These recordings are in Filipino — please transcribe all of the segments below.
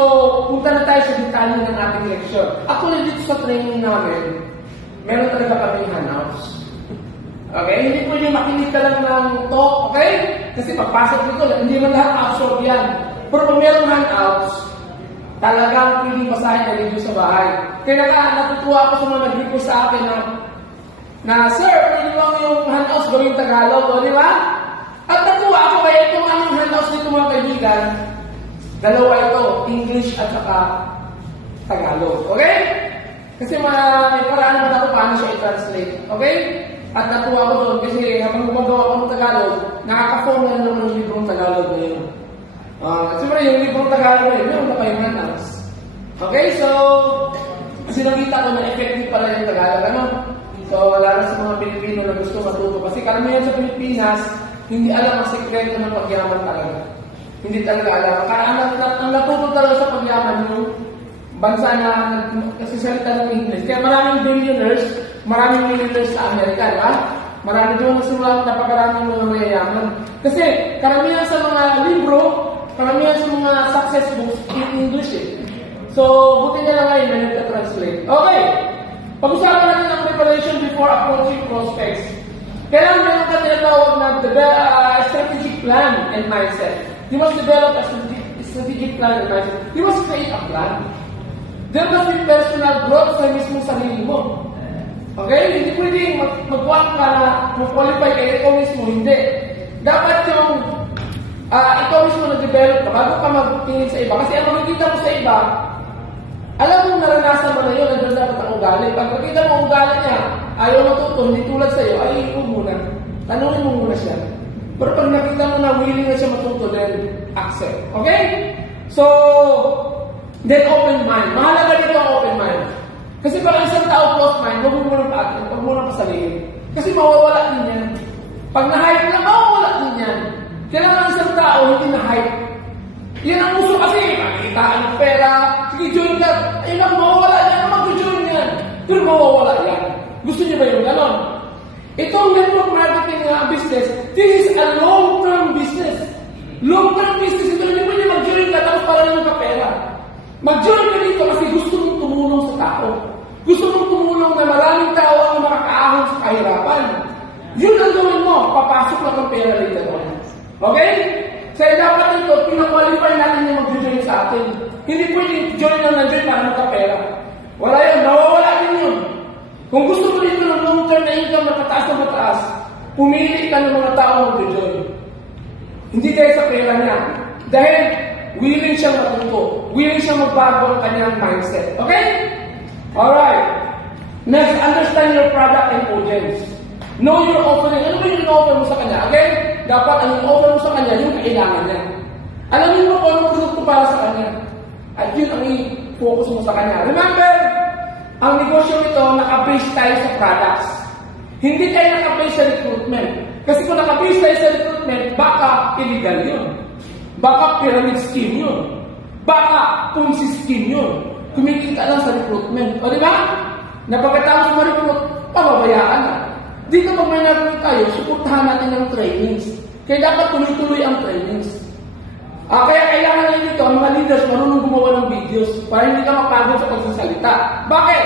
So, punta na tayo sa detalye ng ating lecture. Actually, dito sa training namin, meron talaga kaming handouts. Okay? Hindi po yung makinig ka lang ng talk, okay? Kasi pagpasok dito, hindi mo lahat absorb yan. Pero kung meron handouts, talagang pwedeng basahin na rin sa bahay. Kaya natutuwa ako sa mga nag-request sa akin na Sir, pwede lang yung handouts gawing Tagalog, di ba? At natuwa ako kaya itong aming handouts dito mga kaibigan, dalawa ito, English at saka Tagalog. Okay? Kasi may paraan naman ako paano siya i-translate. Okay? At natuwa ko doon kasi habang gumagawa ko ng Tagalog, nakaka-form na naman yung librong Tagalog ngayon. Siyempre yung librong Tagalog ngayon, meron na kayong handouts. Okay? So, kasi nakita ko na effective pala yung Tagalog. Ano? So, lalo sa mga Pilipino na gusto matuto. Kasi karamihan sa Pilipinas, hindi alam ang sekreto ng pagyaman talaga. Hindi talaga alam. Kaya ang natuto talaga sa pagyaman yung bansa na nagsasalita ng English. Kaya maraming millionaires sa Amerika, di ba? Marami doon nasulat, napakaraming mga mayayaman. Kasi karamihan sa mga libro, karamihan sa mga success books in English eh. So, buti na lang ngayon na nagka-translate. Okay! Pag-usapan natin ang preparation before approaching prospects. Kailangan meron ka tinatawag na strategic plan and mindset. You must develop a strategic plan and mindset. You must create a plan. There must be personal growth sa mismong sarili mo. Okay? Hindi pwedeng mag-work ka na mag-qualify kayo ikaw mismo. Hindi. Dapat yung ikaw mismo na-develop ka bago ka magtingin sa iba. Kasi ang makikita mo sa iba, alam mo naranasan mo na yun, nandiyan dapat ang ugali. Pag makita mo ang ugali niya, ayaw matuto, hindi tulad sa'yo, ay ikaw muna. Tanungin mo muna siya. Pero pag nakita mo na willing na siya matuto, then accept. Okay? So, then open mind. Mahalaga dito ang open mind. Kasi pag isang tao closed mind, huwag mo muna pasalihin. Kasi mawawala din yan. Pag na-hype na, mawawala din yan. Kailangan isang tao, hindi na-hype. Yan ang uso kasi, makikitaan ng pera, sige, join ka. Ayun lang, mawawala yan, mag-join yan. Pero mawawala yan. Gusto niyo ba yung ganon? Itong network marketing business, this is a long-term business. Long-term business, ito hindi mo niya mag-join ka, tapos para lang magkapera. Mag-join ka dito kasi gusto mong tumulong sa tao. Gusto mong tumulong na maraming tao ang makakaahon sa kahirapan. Yun ang gawin mo, papasok lang ang pera dito. Okay? Sa dapat ito, pinakwalify natin yung mag-join sa atin. Hindi pwedeng join lang na-join para magkapera. Wala yun, nawawala din yun. Kung gusto mo dito ng long-term na income na pataas na mataas, pumili ka ng mga tao mag-join. Hindi dahil sa pera niya. Dahil willing siyang matuto. Willing siyang magbago ang kanyang mindset. Okay? Alright. Next, understand your product and audience. Know your offering. Ano ba yung offer mo sa kanya? Again, dapat ang offer mo sa kanya, yung kailangan niya. Alamin mo kung anong produkto para sa kanya. At yun ang i-focus mo sa kanya. Remember, ang negosyo ito, naka-base tayo sa products. Hindi tayo naka-base sa recruitment. Kasi kung naka-base tayo sa recruitment, baka illegal yun. Baka pyramid scheme yun. Baka Ponzi scheme yun. Kumikita lang sa recruitment. O diba? Na pagkatapos ma-recruit, pababayaan na. Dito pag may narinig tayo, suportahan natin ang trainings. Kaya dapat tuloy-tuloy ang trainings. Kaya kailangan natin dito, ang mga leaders marunong gumawa ng videos para hindi ka mapagod sa pagsasalita. Bakit?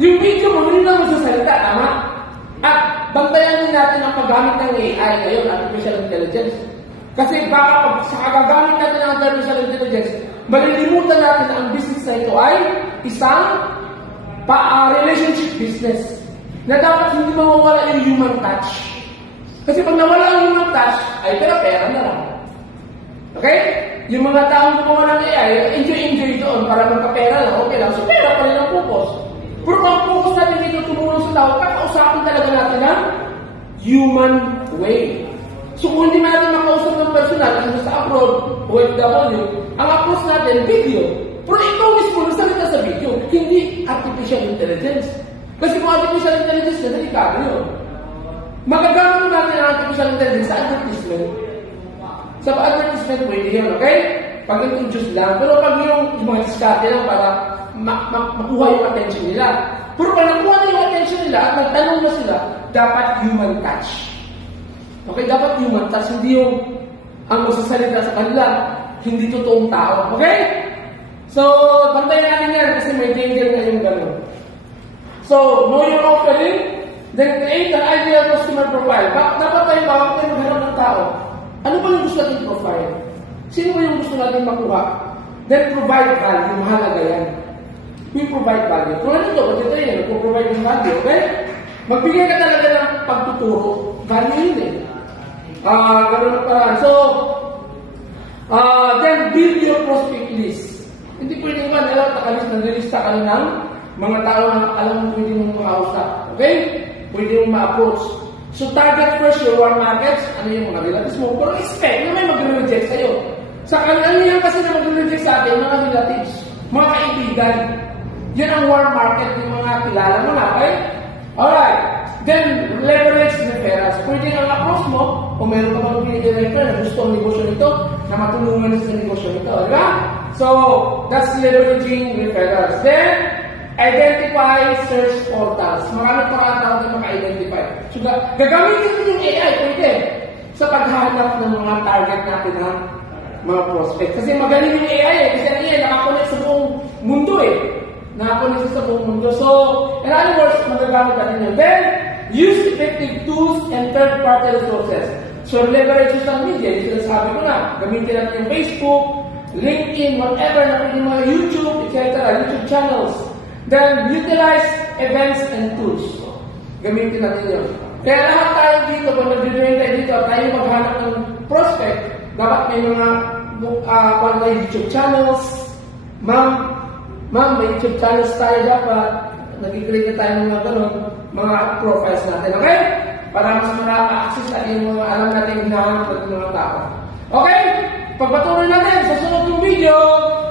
Yung video mo, hindi na magsasalita, tama? At bantayan din natin ang paggamit ng AI ngayon, Artificial Intelligence. Kasi baka pag sa kagagamit natin ng Artificial Intelligence, malilimutan natin na ang business na ito ay isang relationship business. Na dapat hindi mawawala yung human touch. Kasi pag nawala ang human touch, ay pera-pera na lang. Okay? Yung mga taong gumawa ng AI, enjoy doon para magkapera lang. Okay lang. So, pera pa rin ang focus. Pero kung ang focus natin dito tumulong sa tao, kakausapin talaga natin ang human way. So, kung hindi natin makausap ng personal, ano sa abroad, OFW, ang approach natin, video. Pero ikaw mismo, nasalita sa video, hindi artificial intelligence. Kasi kung artificial intelligence na, delikado yun. Magagamit natin ang artificial intelligence sa advertisement. Sa advertisement, pwede yun, okay? Pag-introduce lang. Pero pag yung mga diskarte lang para makuha yung attention nila. Pero pag nakuha na yung attention nila at nagtanong na sila, dapat human touch. Okay? Dapat human touch. Hindi yung ang magsasalita sa kanila, hindi totoong tao. Okay? So, bantayan natin yan kasi may jingle na yung gano'n. So, know your offering, then create an ideal customer profile. Dapat tayo maghanap ng tao. Ano ba yung gusto natin profile? Sino ba yung gusto natin makuha? Then provide value. Mahalaga yan. We provide value. Kung ano ito, pag ito yun, provide ng value, okay? Magbigay ka talaga ng pagtuturo. Value yun eh. Ganun na paraan. So, then build your prospect list. Hindi pwede naman, nag-lista ka ng mga tao na alam mo pwede mong makausap. Okay? Pwede mong ma-approach. So, target first your warm markets. Ano yung mga relatives mo? Pero expect na may mag-reject sa'yo. Sa ano yan kasi na mag-reject sa atin, mga relatives, mga kaibigan. Yan ang warm market ng mga kilala mo na. Okay? Alright. Then, leverage referrals. Pwede ang approach mo, kung meron ka bang pinag-refer na gusto ang negosyo nito, na matulungan sa negosyo nito. Diba? So, that's leveraging referrals. Then, identify search portals. Marami pa tawag na maka-identify. So, gagamitin mo yung AI, pwede, sa paghahanap ng mga target natin ng mga prospect. Kasi magaling yung AI eh. Kasi ang AI nakakonect sa buong mundo eh. Nakakonect sa buong mundo. So, in other words, magagamit natin yun. Then, use effective tools and third-party resources. So, leverage social media. Yung sinasabi ko na, gamitin natin yung Facebook, LinkedIn, whatever, natin yung mga YouTube, etc. YouTube channels. Then, utilize events and tools. Gamitin natin yun. Kaya lahat tayo dito, kung nag-join tayo dito, tayo maghanap ng prospect, dapat may mga YouTube channels. Ma'am, may YouTube channels tayo dapat. Nag-create tayo ng mga ganun, mga profiles natin. Okay? Para mas maraka-access natin yung mga alam natin hinahanap natin mga tao. Okay? Pagpatuloy natin sa sunod ng video.